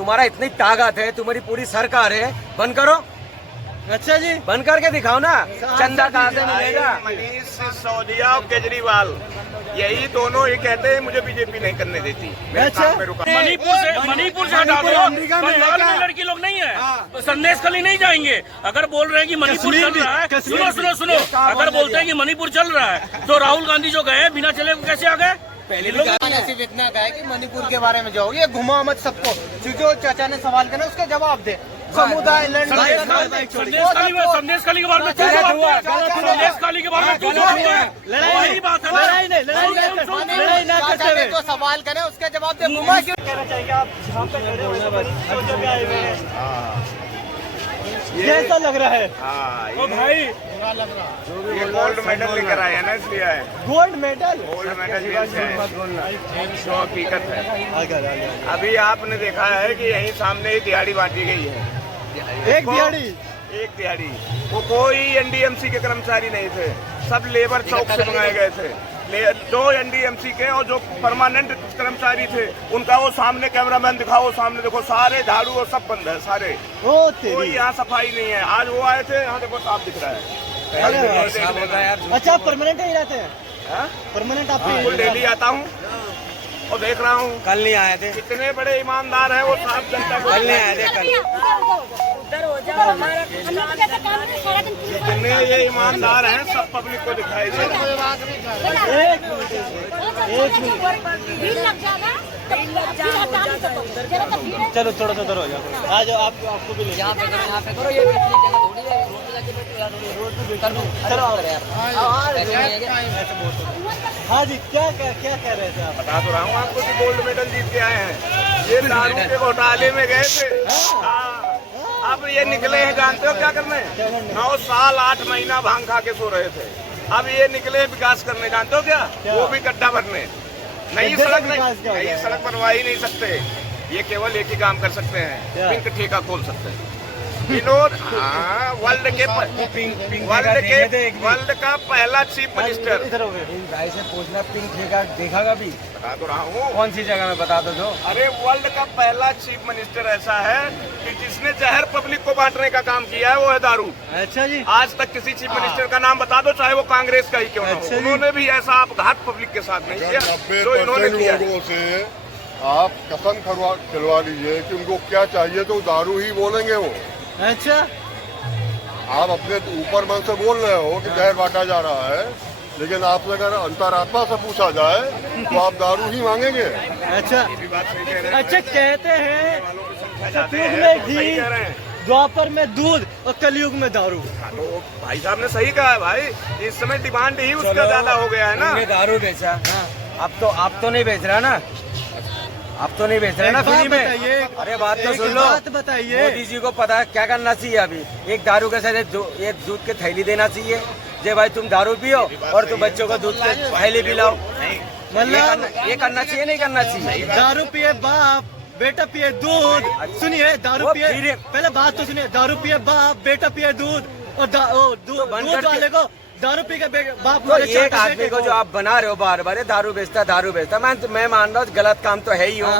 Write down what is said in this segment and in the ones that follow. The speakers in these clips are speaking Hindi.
तुम्हारा इतनी ताकत है, तुम्हारी पूरी सरकार है, बंद करो। अच्छा जी, बंद करके दिखाओ ना, चंदा कहाँ से मिलेगा? मनीष सिसोदिया और केजरीवाल यही दोनों ये कहते हैं मुझे बीजेपी नहीं करने देती। अच्छा। मणिपुर से हटा दो, बंगाल में लड़की लोग नहीं है, तो संदेश कली नहीं जाएंगे। अगर बोल रहे हैं कि मणिपुर चल रहा है, सुनो, अगर बोलते हैं कि मणिपुर चल रहा है तो राहुल गांधी जो गए बिना चले कैसे आ गए? पहले भी सिर्फ इतना कहा है कि मणिपुर के बारे में जाओ, ये घुमा मत सबको। जो चाचा ने सवाल करना उसका जवाब दे। समुदाय संदेश खाली के बारे में संदेश खाली के बारे में वही बात है। लड़ाई ना करते हुए तो सवाल करें, उसका जवाब दे। घुमा क्यों कहना चाहिए? आप यहाँ पे खड़े हुए कैसा लग रहा है? ओ भाई, ये गोल्ड मेडल लेकर आए हैं ना, इसलिए आए। गोल्ड मेडल जो हकीकत है। अभी आपने देखा है कि यहीं सामने एक दिहाड़ी बांटी गई है। एक दिहाड़ी वो कोई एनडीएमसी के कर्मचारी नहीं थे, सब लेबर चौक से मंगाए गए थे। जो एनडीएमसी के और जो परमानेंट कर्मचारी थे उनका वो सामने कैमरामैन दिखाओ, सामने देखो, सारे झाड़ू और सब बंद है, सारे। कोई यहाँ सफाई नहीं है। आज वो आए थे, यहाँ देखो साफ दिख रहा है। अच्छा, आप परमानेंट ही रहते हैं? परमानेंट आप? डेली आता हूँ और देख रहा हूँ। कल नहीं आए थे? कितने बड़े ईमानदार हैं वो, साफ जनता को। कल नहीं आए थे? जितने ये ईमानदार हैं सब पब्लिक को दिखाई दे। चलो थोड़ा सा उधर हो जाओ। आ जाओ, आपको भी यहाँ पे करो। ये चलो। हाँ जी, क्या कह रहे थे आप? बता तो रहा हूँ आपको कि गोल्ड मेडल जीत के आए हैं। ये दारू के घोटाले में गए थे। अब ये निकले हैं, जानते हो क्या करने? 9 साल 8 महीना भांग खा के सो रहे थे। अब ये निकले विकास करने, जानते हो क्या? वो भी गड्ढा भरने। नई सड़क बनवा ही नहीं सकते। ये केवल एक ही काम कर सकते हैं, पिंक ठेका खोल सकते हैं। विनोद वर्ल्ड का पहला चीफ मिनिस्टर। भाई से पूछना, पिंक ठेका देखा कभी? बता तो रहा हूँ। कौन सी जगह में बता दो। अरे वर्ल्ड का पहला चीफ मिनिस्टर ऐसा है कि जिसने जहर पब्लिक को बांटने का काम किया है, वो है दारू। अच्छा जी। आज तक किसी चीफ मिनिस्टर का नाम बता दो, चाहे वो कांग्रेस का ही क्यों ना हो, उन्होंने भी ऐसा आपघात पब्लिक के साथ नहीं किया जो इन्होंने किया। लोगों से आप कसम खिलवा लीजिए कि उनको क्या चाहिए तो दारू ही बोलेंगे वो। अच्छा, आप अपने ऊपर मन से बोल रहे हो कि जहर बांटा जा रहा है, लेकिन आपसे अगर अंतरात्मा से पूछा जाए तो आप दारू ही मांगेंगे। अच्छा, कहते हैं सतयुग में घी, द्वापर में दूध और कलयुग में दारू। तो भाई साहब ने सही कहा है भाई, इस समय डिमांड ही उसका ज्यादा हो गया है ना। दारू बेचा, अब तो नहीं बेच रहा ना, अब तो नहीं बेच रहे ना फ्री में। अरे बात तो सुन लो, बात बताइए। मोदी जी को पता है क्या करना चाहिए। अभी एक दारू के साथ एक दूध की थैली देना चाहिए, जे भाई तुम दारू पियो और तुम बच्चों को दूध की थैली पिलाओ। मतलब ये करना चाहिए, नहीं करना चाहिए? दारू पिए बाप, बेटा पिए दूध। सुनिए, दारू पिए, पहले बात तो सुनिए। दारू पिए बाप, बेटा पिए दूध, और दूध वाले को दारू पी के बाप। तो एक आदमी को जो आप बना रहे हो बार बार दारू बेचता, मैं मान रहा हूँ गलत काम तो है ही हो।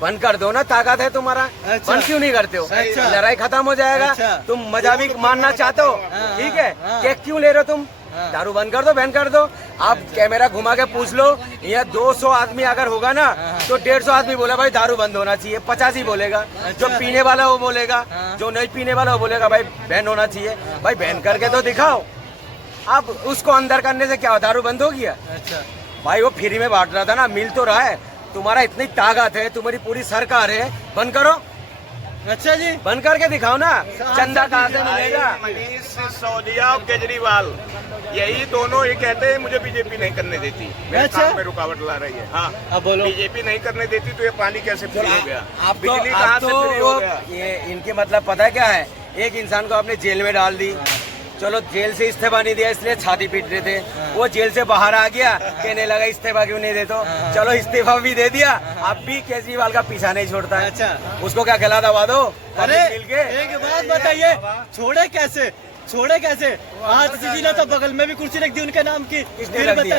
बंद कर दो ना, ताकत है तुम्हारा। अच्छा। बंद क्यों नहीं करते हो? अच्छा। लड़ाई खत्म हो जाएगा। अच्छा। तुम मजा भी मानना चाहते हो, ठीक है? केक क्यों ले रहे हो तुम? दारू बंद कर दो, बैन कर दो। आप कैमरा घुमा के पूछ लो, यहाँ 200 आदमी अगर होगा ना तो 150 आदमी बोला भाई दारू बंद होना चाहिए, 50 ही बोलेगा। जो पीने वाला वो बोलेगा, जो नहीं पीने वाला वो बोलेगा भाई बैन होना चाहिए। भाई बैन करके तो दिखाओ। अब उसको अंदर करने से क्या, दारू बंद हो गया? अच्छा भाई, वो फ्री में बांट रहा था ना, मिल तो रहा है। तुम्हारा इतनी ताकत है, तुम्हारी पूरी सरकार है, बंद करो। अच्छा जी, बंद करके दिखाओ ना, चंदा कहाँ से मिलेगा? मनीष सिसोदिया और केजरीवाल यही दोनों ये कहते हैं मुझे बीजेपी नहीं करने देती, मेरे काम में रुकावट ला रही है। हाँ, अब बोलो। बीजेपी नहीं करने देती तो ये पानी कैसे फ्री हो गया? बिजली कहाँ से फ्री हो गया? ये इनके मतलब पता है क्या है? एक इंसान को आपने जेल में डाल दी, चलो जेल से इस्तीफा नहीं दिया इसलिए छाती पीट रहे थे, वो जेल से बाहर आ गया, कहने लगा इस्तीफा क्यों नहीं देते? चलो इस्तीफा भी दे दिया, अब भी केजरीवाल का पीछा नहीं छोड़ता है। अच्छा, उसको क्या खिला दवा दो? अरे मिलके एक बात बताइए, छोड़े कैसे? आज जी ने तो बगल में भी कुर्सी रख दी उनके नाम की। किसने रख दिया?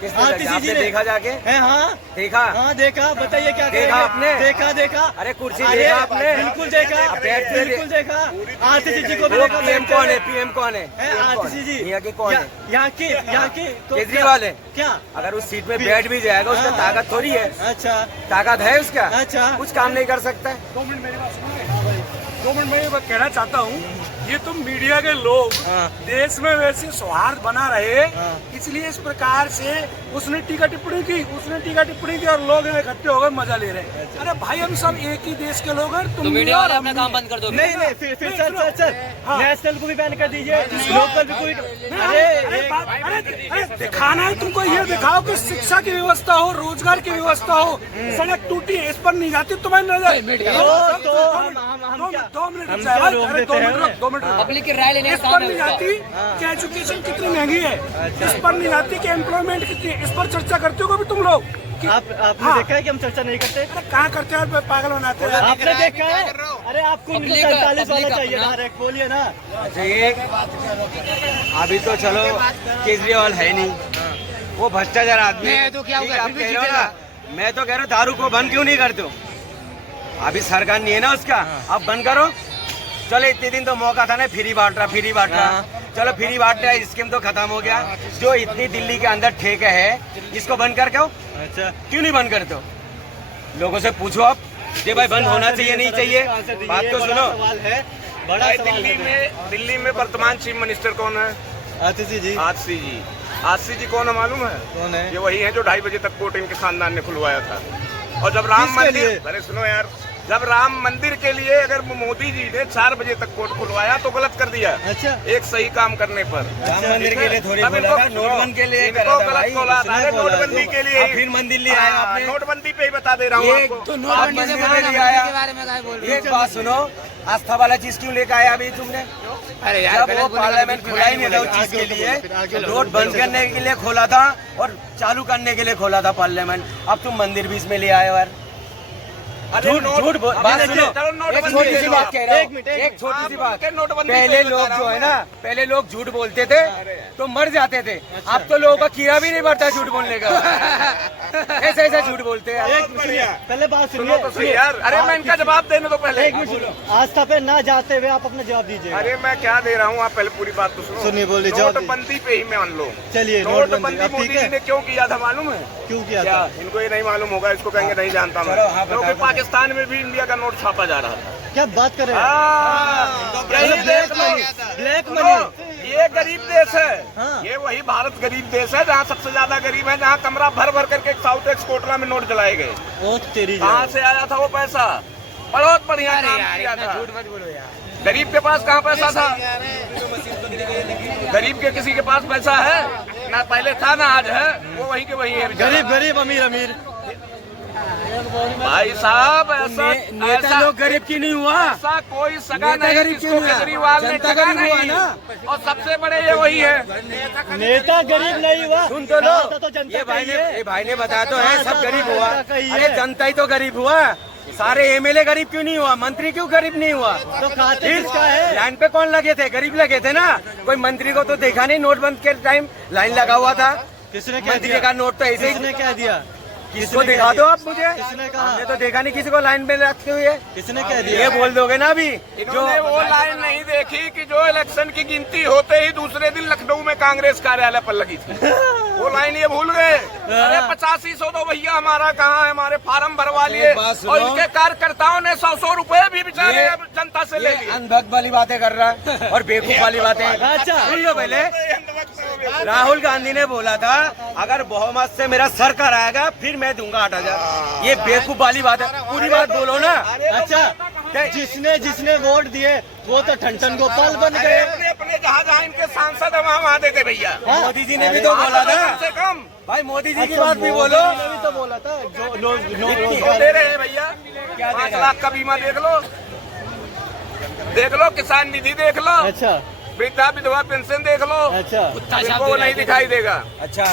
किसने आतिशी जी आपने ने देखा जाके? है, हाँ देखा? हाँ देखा, बताइए क्या देखा करेंगे? आपने? देखा अरे कुर्सी अरे, देखा आपने? बिल्कुल देखा, अब बैठ के बिल्कुल देखा। आतिशी जी को भी वो देखा। पीएम कौन है? पीएम कौन है? आतिशी जी यहाँ के कौन है? यहाँ की केजरीवाल है। क्या? अगर उस सीट में बैठ भी जाएगा उसका हाँ। ताकत थोड़ी है। अच्छा ताकत है उसका? अच्छा। कुछ काम नहीं कर सकता है। 2 मिनट मेरी बात सुनिए। 2 मिनट मैं ये बात कहना चाहता हूँ, ये तो मीडिया के लोग हाँ। देश में वैसे सौहार्द बना रहे, हाँ। इसलिए इस प्रकार से उसने टीका टिप्पणी की और लोग इकट्ठे हो गए मजा ले रहे हैं। अरे भाई हम सब एक ही देश के लोग हैं। तुम मीडिया वाले अपना काम बंद कर दो। नहीं फिर सर हाँ। नेशनल को भी बैन कर दीजिए, लोकल भी कोई। अरे दिखाना है तुमको, ये दिखाओ कि शिक्षा की व्यवस्था हो, रोजगार की व्यवस्था हो। सड़क टूटी है, इस पर नहीं जाती तुम्हारी नजर। तो हम क्या? 2 मिनट हम रुक क्या जाए, रोक अरे देते 2 मिनट हैं? रुक, 2 मिनट रुक। पब्लिक की राय लेने इस का पर काम है नहीं उसका। जाती कि एजुकेशन कितनी महंगी है, इस पर नहीं जाती कि एम्प्लॉयमेंट कितनी है, इस पर चर्चा करते हो कभी तुम लोग कि आपने हाँ। देखा है कि हम चर्चा नहीं करते? अरे कहाँ करते हैं, पागल बनाते हैं। आपने देखा है? अरे आपको पब्लिक 47 वाला अपना। चाहिए, डायरेक्ट बोलिए ना। अच्छा ये अभी तो चलो केजरीवाल है नहीं, वो भ्रष्टाचार आदमी है। तो क्या ठीक है, होगा? आप फिर भी कह रहे हो ना, मैं तो कह रहा हूँ दारू को बंद क्यों नहीं करते हो? अभी सरकार नहीं है ना उसका, अब बंद करो। चलो इतने दिन तो मौका था ना, फ्री बांट रहा। चलो फ्री बांट रहा, स्कीम तो खत्म हो गया। जो इतनी दिल्ली के अंदर ठेके है, इसको बंद करके हो, अच्छा क्यों नहीं बंद करते हो? लोगों से पूछो आप, ये भाई बंद होना चाहिए नहीं चाहिए? बात तो सुनो। सवाल है, बड़ा भाई सवाल दिल्ली में वर्तमान चीफ मिनिस्टर कौन है? आतिशी जी आतिशी जी कौन है मालूम है? कौन है? ये वही है जो 2:30 बजे तक कोर्ट इनके खानदान ने खुलवाया था। और जब राम किसके मंदिर, लिए? अरे सुनो यार, जब राम मंदिर के लिए अगर मोदी जी ने 4 बजे तक कोर्ट खुलवाया तो गलत कर दिया। अच्छा एक सही काम करने पर। राम मंदिर के लिए थोड़ी तब बोला इनको- था, नोटबंदी के लिए इनको करा था गलत भाई। बोला था। किसने अरे बोला? नोटबंदी के लिए अब फिर मंदिर ले आए आपने। नोटबंदी पे ही बता दे रहा हूँ एक आपको। तो नोटबंदी से मंदिर बड़ा में ले आया। के बारे में क्या बोल एक बात सुनो, आस्था वाला चीज क्यों लेकर आया अभी तुमने? अरे जब वो पार्लियामेंट खुला ही नहीं था उस चीज के लिए, नोट बंद करने के लिए खोला था और चालू करने के लिए खोला था पार्लियामेंट। अब तुम मंदिर भी इसमें ले आए यार। अरे झूठ नोट- झूठ अरे बात चलो, सुनो, चलो नोटबंदी एक छोटी सी ले बात लो। कह रहा एक हूँ, मिनट, एक छोटी सी बात। के नोटबंदी पहले पे लोग बता जो रहा है हूँ। ना, पहले लोग झूठ बोलते थे तो मर जाते थे। अब तो लोगों का कीड़ा भी नहीं बढ़ता झूठ बोलने का। ऐसे ऐसे झूठ बोलते हैं। एक मिनट सुनिए, पहले बात सुनो तो सही सुनिए। यार। अरे मैं इनका जवाब देने दो पहले। एक मिनट सुनो, आस्था पे ना जाते हुए आप अपना जवाब दीजिए। अरे मैं क्या दे रहा हूँ, आप पहले पूरी बात तो सुनो। सुनिए, बोलिए, जवाब दीजिए। नोटबंदी पे ही मान लो। चलिए, नोटबंदी नोटबंदी, अब मोदी ठीक है? जी ने क्यों किया था मालूम है? क्यों किया क्या? था? इनको ये नहीं मालूम होगा, इसको कहेंगे नहीं जानता मैं। चलो, हाँ, क्योंकि बताओ। पाकिस्तान में भी इंडिया का नोट छापा जा रहा था। क्या बात कर रहे हैं? यही देश में ब्लैक सुनो, मनी। ये गरीब देश है। हाँ। ये वही भारत गरीब देश है जहाँ सबसे ज्यादा गरीब है, जहाँ कमरा भर भर करके साउथ एक्स कोटला में नोट जलाए गए। ओ तेरी कहाँ से आया था वो पैसा? बहुत बढ़िया काम किया था। मत बोलो यार। गरीब के पास कहाँ पैसा था? गरीब के किसी के पास पैसा है? ना पहले था ना आज है। वो वही के वही है बेचारा। गरीब गरीब अमीर अमीर। भाई साहब ऐसा नेता ऐसा- लोग गरीब की नहीं हुआ। ऐसा कोई सगा नेता नहीं गरीब जिसको क्यों हुआ? केजरीवाल ने जनता जगा गरीब हुआ नहीं। ना। और सबसे बड़े ये वही है। नेता गरीब नहीं हुआ। सुन तो लो, रास्ता तो जनता ये का ही है। भाई ने बताया तो है, सब गरीब हुआ। जनता का ही अरे है। जनता ही तो गरीब हुआ। सारे एमएलए गरीब क्यों नहीं हुआ? मंत्री क्यों गरीब नहीं हुआ? तो खाते किसका है? लाइन पे कौन लगे थे? गरीब लगे थे ना। कोई मंत्री को तो देखा नहीं, नोटबंद के टाइम लाइन लगा हुआ था। किसने क्या मंत्री दिया? का नोट तो ऐसे किसने ही। क्या दिया? किसको दिखा दो आप मुझे? किसने कहा? हमने तो देखा नहीं किसी को लाइन में रखते हुए। किसने क्या ये दिया? बोल दोगे ना अभी जो इन्होंने वो लाइन नहीं देखी कि जो इलेक्शन की गिनती होते ही दूसरे दिन लखनऊ में कांग्रेस कार्यालय पर लगी थी। वो लाइन ये भूल गए। अरे 8500 तो भैया हमारा कहाँ है? हमारे फार्म भरवा लिए एक बात सुनो। और इनके कार्यकर्ताओं ने 100 रुपए भी बेचारे ये- जनता से ले लिए। अंधभक्त वाली बातें कर रहा है और बेवकूफ वाली बातें। अच्छा। सुन लो पहले, राहुल गांधी ने बोला था अगर बहुमत से मेरा सरकार आएगा फिर मैं दूंगा 8,000। ये बेवकूफ वाली बात है, पूरी बात बोलो ना। अच्छा, जिसने वोट दिए वो तो ठंठन गोपाल बन अरे गए। अपने अपने जहाँ इनके सांसद है वहाँ देते भैया। मोदी जी ने भी तो बोला था। कम से कम भाई मोदी जी की अच्छा, बात भी मोदी बोलो। ने भी तो बोला था जो लोग तो दे रहे हैं भैया। क्या दे 5 रहे लाख का बीमा देख लो, किसान निधि देख लो, अच्छा वृद्धा विधवा पेंशन देख लो। अच्छा इनको वो नहीं दिखाई देगा। अच्छा,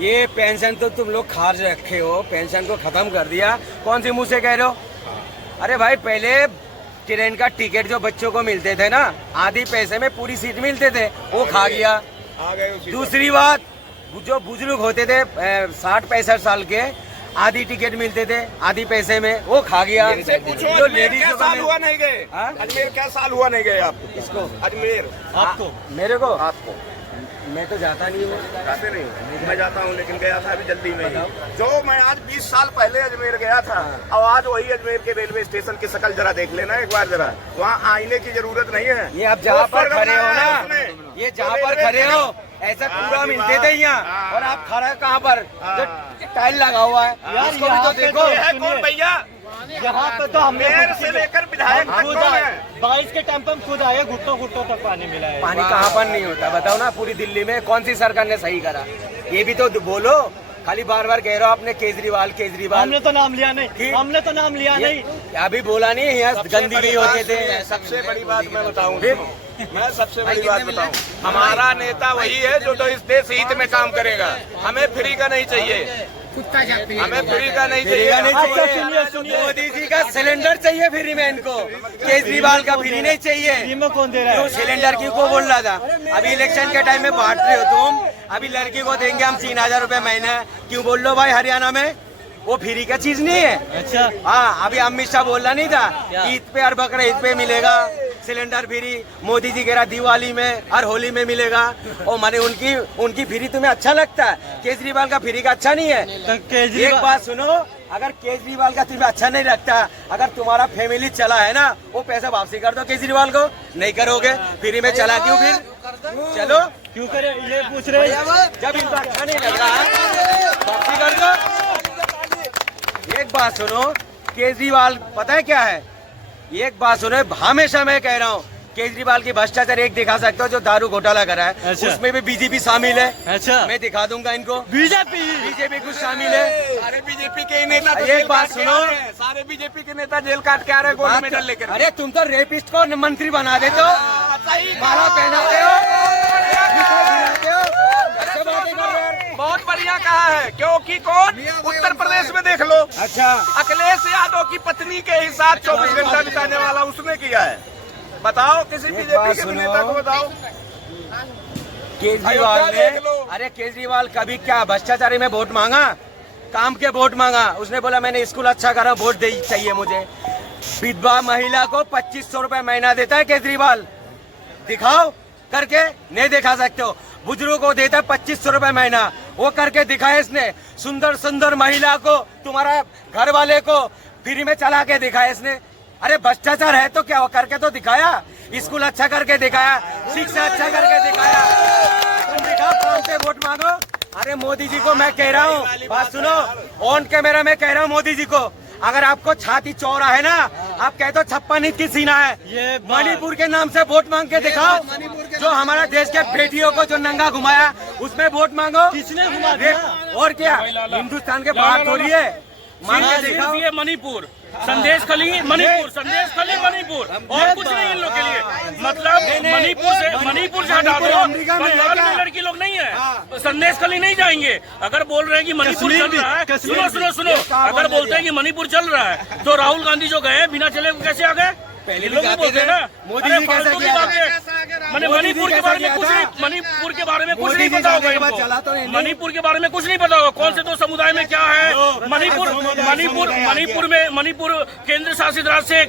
ये पेंशन तो तुम लोग खार रखे हो, पेंशन को खत्म कर दिया। कौन सी मुंह से कह रहे हो? अरे भाई पहले ट्रेन का टिकट जो बच्चों को मिलते थे ना, आधी पैसे में पूरी सीट मिलते थे, वो खा गया। आ गए उसी दूसरी बात, जो बुजुर्ग होते थे 60-65 साल के, आधी टिकट मिलते थे आधी पैसे में, वो खा गया। इनसे पूछो जो अजमेर लेडीज क्या साल हुआ नहीं गए? हाँ? अजमेर क्या साल हुआ नहीं गए आपको? किसको? अजमेर आपको मेरे को, आपको मैं तो जाता नहीं हूँ। जाते नहीं? मैं जाता हूँ, लेकिन गया था अभी जल्दी में ही। जो मैं आज 20 साल पहले अजमेर गया था, और आज वही अजमेर के रेलवे स्टेशन की शक्ल जरा देख लेना एक बार जरा। वहाँ आईने की जरूरत नहीं है। ये आप जहाँ पर वो खड़े हो स्वर्ग ना, बनाया है उसने। ये जहाँ पर खड़े हो ऐसा पूरा मिलते थे यहाँ, हाँ। और आप खड़ा कहाँ पर? जो टाइल लगा हुआ है, यार, उसको भी यहाँ तो पे देखो। ये है कौन भैया? यहाँ पे तो हमने मेयर से लेकर विधायक तक खुद कौन आए, है? 22 के टेम्पो में खुद आए, घुटनों घुटनों तक पानी मिला है। पानी कहाँ पर नहीं होता बताओ ना? पूरी दिल्ली में कौन सी सरकार ने सही करा? ये भी तो बोलो। खाली बार बार कह रहे हो आपने केजरीवाल केजरीवाल। हमने तो नाम लिया नहीं, ठीक। हमने तो नाम लिया नहीं। अभी बोला नहीं, यहाँ गंदगी होते थे। सबसे बड़ी बात मैं बताऊं, मैं सबसे बड़ी बात बताऊं, हमारा नेता वही है जो तो इस देश हित में काम करेगा। हमें फ्री का नहीं चाहिए, हमें फ्री का नहीं चाहिए। फ्री का नहीं अच्छा, चाहिए। सुनिए, सुनिए। मोदी जी का सिलेंडर चाहिए फ्री में इनको, केजरीवाल का फ्री नहीं चाहिए। फ्री में कौन दे रहा क्यों है? सिलेंडर क्यों को बोल रहा था? अभी इलेक्शन के टाइम में बांट रहे हो तुम। अभी लड़की को देंगे हम 3000 रुपए महीना, क्यों बोल लो भाई? हरियाणा में वो फ्री का चीज नहीं है। अच्छा, हाँ, अभी अमित शाह बोलना नहीं था ईद पे और बकरीद पे मिलेगा सिलेंडर फ्री। मोदी जी कह रहा दिवाली में और होली में मिलेगा। और माने उनकी फ्री तुम्हें अच्छा लगता है? केजरीवाल का फ्री का अच्छा नहीं है? तो एक केजरीवाल बात सुनो, अगर केजरीवाल का तुम्हें अच्छा नहीं लगता, अगर तुम्हारा फैमिली चला है ना, वो पैसा वापसी कर दो केजरीवाल को। नहीं करोगे? फ्री में चला क्यों फिर? चलो, क्यों करे ये पूछ रहे हैं? जब इनको अच्छा नहीं लग रहा है वापसी कर दो। एक बात सुनो, केजरीवाल पता है क्या है? एक बात सुनो, हमेशा मैं कह रहा हूँ केजरीवाल की भ्रष्टाचार एक दिखा सकते हो जो दारू घोटाला करा है। अच्छा। उसमें भी बीजेपी शामिल है। अच्छा, मैं दिखा दूंगा इनको। बीजेपी कुछ शामिल है। सारे बीजेपी के नेता तो एक जेल बात काट के सुनो। आ रहे हैं। सारे बीजेपी के नेता जेल काट के आ रहे हैं गोल्ड मेडल लेकर। अरे तुम तो रेपिस्ट को मंत्री बना देते हो, माला पहनाते हो, मिठाई खिलाते हो, ऐसे बातें कर रहे हो। बहुत बढ़िया कहा है, क्योंकि कौन? उत्तर प्रदेश में देख लो, अच्छा, अखिलेश यादव की पत्नी के ही साथ 24 घंटा बिताने वाला उसने किया है। बताओ किसी एक बीजेपी बात के सुनो। नेता को बताओ। केजरीवाल अयोध्या ने, देख लो। अरे केजरीवाल कभी क्या भ्रष्टाचारी में वोट मांगा? काम के वोट मांगा। उसने बोला मैंने स्कूल अच्छा करा, वोट दे चाहिए मुझे। विधवा महिला को 2500 रुपए महीना देता है केजरीवाल। दिखाओ करके, नहीं दिखा सकते हो। बुजुर्गों को देता है 2500 रुपए महीना, वो करके दिखाया इसने। सुंदर सुंदर महिला को, तुम्हारा घर वाले को फ्री में चला के दिखाया इसने। अरे भ्रष्टाचार है तो क्या, वो करके तो दिखाया। स्कूल अच्छा करके दिखाया, शिक्षा अच्छा करके दिखाया। तुम दिखाओ काम पे वोट मांगो। अरे मोदी जी को मैं कह रहा हूँ, बात सुनो, ऑन कैमरा में कह रहा हूँ मोदी जी को, अगर आपको छाती चौड़ा है ना, आप कहते हो 56 इंच की सीना है, ये मणिपुर के नाम से वोट मांग के दिखाओ। जो हमारा देश के बेटियों को जो नंगा घुमाया, उसमें वोट मांगो। किसने घुमा दिया? और क्या, हिंदुस्तान के बाहर थोड़ी है, मांग के सिर्फ दिखाओ। ये मणिपुर, संदेश खली मणिपुर, संदेश खली मणिपुर, और कुछ नहीं इन लोग के लिए। मतलब मणिपुर से हटा दो, बंगाल में लड़की लोग नहीं है, संदेश खली नहीं जाएंगे। अगर बोल रहे हैं कि मणिपुर चल रहा है, सुनो सुनो, अगर बोलते हैं कि मणिपुर चल रहा है, तो राहुल गांधी जो गए बिना चले कैसे आ गए? पहले भी लोग जाते बोलते हैं थे। ना, मोदी अरे जी कैसा फालतू की किया था? बातें। मैंने मोदी जी मणिपुर के कैसा बारे में किया कुछ था? नहीं, मणिपुर के बारे में कुछ मोदी नहीं जी पता होगा जाने के बाद इनको। चला तो नहीं। मणिपुर के बारे में कुछ नहीं पता होगा, कौन से दो समुदाय में क्या है। मणिपुर केंद्र शासित राज्य से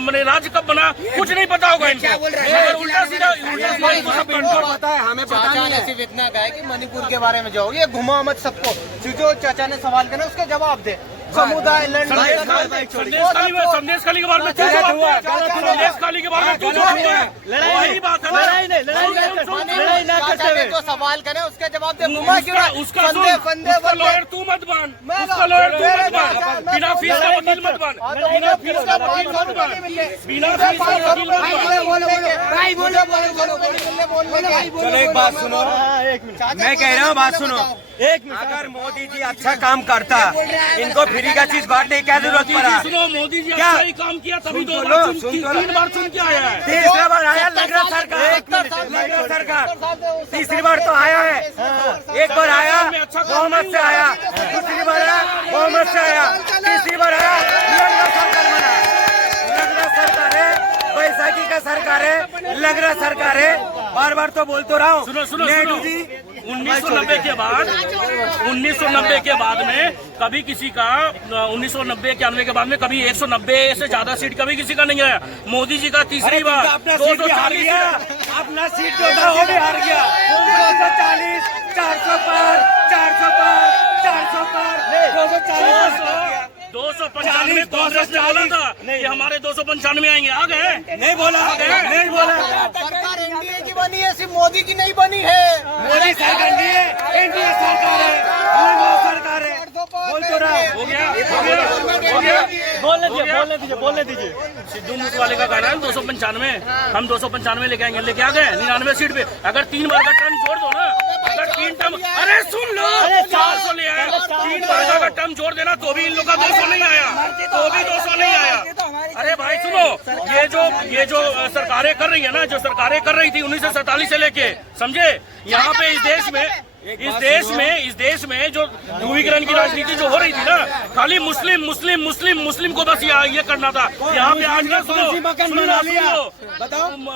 मैंने राज्य कब बना, कुछ नहीं पता होगा इनको। मगर उल्टा सीधा इनको सब कंट्रोल। पता है, हमें पता चाचा नहीं ने है। सिर्फ इतना कहा है कि मणिपुर के बारे में जाओ, ये घुमा मत सबको। जो चाचा ने सवाल करना उसका जवाब दे। समुदाय संदेश खाली के बारे में क्यों जवाब दो? संदेश खाली के बारे में क्यों जवाब दो? वही बात है ना। लड़ाई ना करते हुए जो सवाल करे उसका जवाब दे। घुमा क्यों रहा? उसका लॉयर तू मत बन, उसका लॉयर तू मत बन, बिना फीस का वकील मत बन, बिना फीस का वकील मत बन, बिना फीस का वकील मत बन। चलो एक बात सुनो, एक मिनट, मैं कह रहा हूँ, बात सुनो। एक मिनट। अगर मोदी जी अच्छा काम करता, इनको फ्री का चीज बांटने की क्या जरूरत पड़ा? सुनो, मोदी जी क्या? अच्छा ही काम किया, तभी सुन 2 तो बार लो, सुन तो लो। 3 बार चुन के आया है। तीसरा बार आया लग सरकार, तीसरी बार तो आया है। एक बार आया बहुमत से आया, दूसरी बार आया बहुमत से आया, तीसरी बार आया लग सरकार बना। लग सरकार है, बैसाखी का सरकार है, लग रहा सरकार है। बार बार तो बोल तो रहा हूँ। सुनो, सुनो, नेहरू सुनो। जी 1990 के बाद में कभी किसी का 1990-91 के बाद में कभी 190 से ज्यादा सीट कभी किसी का नहीं आया। मोदी जी का तीसरी बार अपना सीट भी हार गया, अपना सीट जो था वो भी हार गया। 240, 400 पर, 400 पर, 400 पर, 295 कांग्रेस ने बोला था कि हमारे 295 आएंगे, आ गए? नहीं बोला, नहीं बोला। सरकार एनडीए की बनी है, सिर्फ मोदी की नहीं बनी है। मोदी सरकार एनडीए सरकार है, सरकार है। बोल तो रहा हो गया, हो गया। बोलने दीजिए। सिद्धू मूसेवाले का कहना है 295, हम 295 लेके आएंगे, लेके आ गए 99 सीट पे। अगर 3 बार का टर्म जोड़ दो ना, अगर 3 टर्म, अरे सुन लो, 400 ले आए, 3 बार का टर्म जोड़ देना तो भी इन लोग का 200 नहीं आया, तो भी 200 नहीं आया। अरे भाई सुनो, ये जो सरकारें कर रही है ना, जो सरकारें कर रही थी 1947 से लेके, समझे, यहाँ पे इस देश में जो ध्रुवीकरण की राजनीति जो हो रही थी ना, खाली मुस्लिम मुस्लिम मुस्लिम मुस्लिम को बस ये करना था। यहाँ पे आज ना सुनो,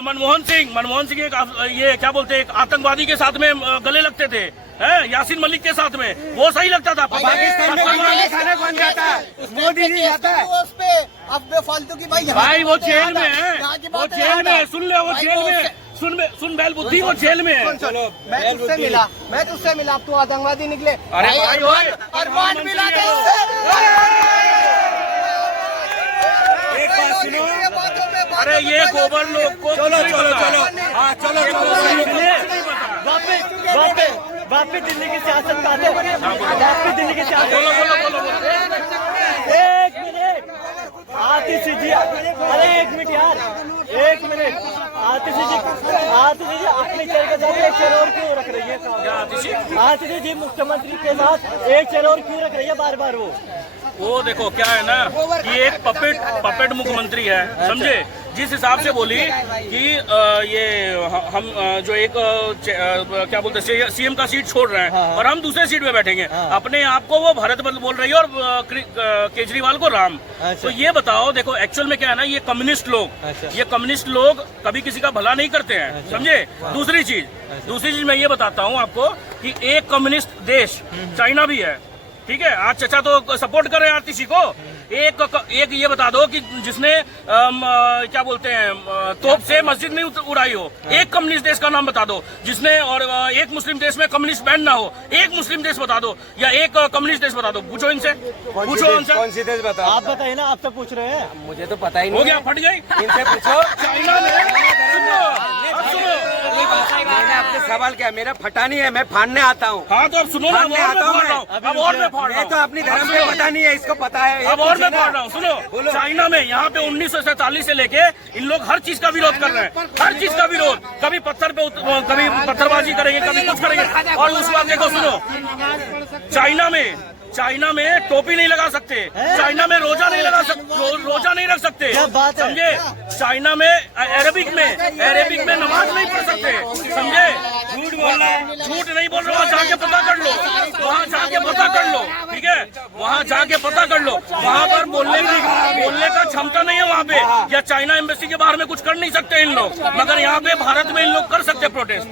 मनमोहन सिंह एक ये क्या बोलते हैं, आतंकवादी के साथ में गले लगते थे, यासीन मलिक के साथ में, वो सही लगता था। पाकिस्तान में खाना कौन खाता है? मोदी जी खाता है। उस पे अब बेफालतू की भाई वो जेल में है, वो जेल में, सुन ले, वो जेल में, सुन बैल बुद्धि, वो जेल में है। मैं तुझसे मिला, अब तू आतंकवादी निकले। अरे भाई अरमान मिला दे एक बात सुनो, अरे ये गोबर लोग को चलो, हाँ चलो, वापिस दिल्ली की सियासत का वापिस दिल्ली की सियासत। एक मिनट आतिशी जी, अरे एक मिनट यार, एक मिनट आतिशी जी अपने चेहरे के साथ एक चेहर और क्यों रख रही है? आतिशी जी मुख्यमंत्री के साथ एक चेहर और क्यों रख रही है बार बार? वो देखो क्या है ना कि एक पपेट मुख्यमंत्री है, समझे, जिस हिसाब से बोली कि ये हम जो एक क्या बोलते हैं सीएम का सीट छोड़ रहे हैं और हम दूसरे सीट पे बैठेंगे, अपने आप को वो भारत बोल रही है और केजरीवाल को राम। तो ये बताओ, देखो एक्चुअल में क्या है ना, ये कम्युनिस्ट लोग कभी किसी का भला नहीं करते हैं, समझे। दूसरी चीज मैं ये बताता हूँ आपको कि एक कम्युनिस्ट देश चाइना भी है, ठीक है। आज चचा तो सपोर्ट कर रहे हैं आतिशी को। एक ये बता दो कि जिसने क्या बोलते हैं तोप से मस्जिद नहीं उड़ाई हो, एक कम्युनिस्ट देश का नाम बता दो जिसने, और एक मुस्लिम देश में कम्युनिस्ट बैन ना हो, एक मुस्लिम देश बता दो या एक कम्युनिस्ट देश बता दो। पूछो इनसे, पूछो उनसे। कौन सी देश बताओ? आप बताइए ना, आपसे पूछ रहे हैं। मुझे तो पता ही नहीं। हो गया, फट गई। इनसे पूछो। चाइना में मैंने आपसे सवाल किया, मेरा फटा नहीं है, मैं फाड़ने आता हूँ। हाँ तो अब सुनो ना, अब और मैं फाड़ रहा हूँ। मैं तो अपनी धर्म पे पता नहीं है, इसको पता है। अब और मैं फाड़ रहा हूँ, सुनो। चाइना में यहाँ पे 1947 से लेके इन लोग हर चीज का विरोध कर रहे हैं, हर चीज का विरोध। कभी कभी पत्थरबाजी करेंगे, कभी कुछ करेंगे। और उस वक्त देखो, सुनो, चाइना में टोपी नहीं लगा सकते, चाइना में रोजा नहीं रख सकते, समझे। चाइना में अरेबिक में नमाज नहीं पढ़ सकते, समझे। झूठ नहीं बोल रहे, वहाँ जाके पता कर लो, ठीक है, वहाँ जाके पता कर लो। वहाँ पर बोलने का क्षमता नहीं है वहाँ पे, या चाइना एम्बेसी के बाहर में कुछ कर नहीं सकते इन लोग, मगर यहाँ पे भारत में इन लोग कर सकते प्रोटेस्ट।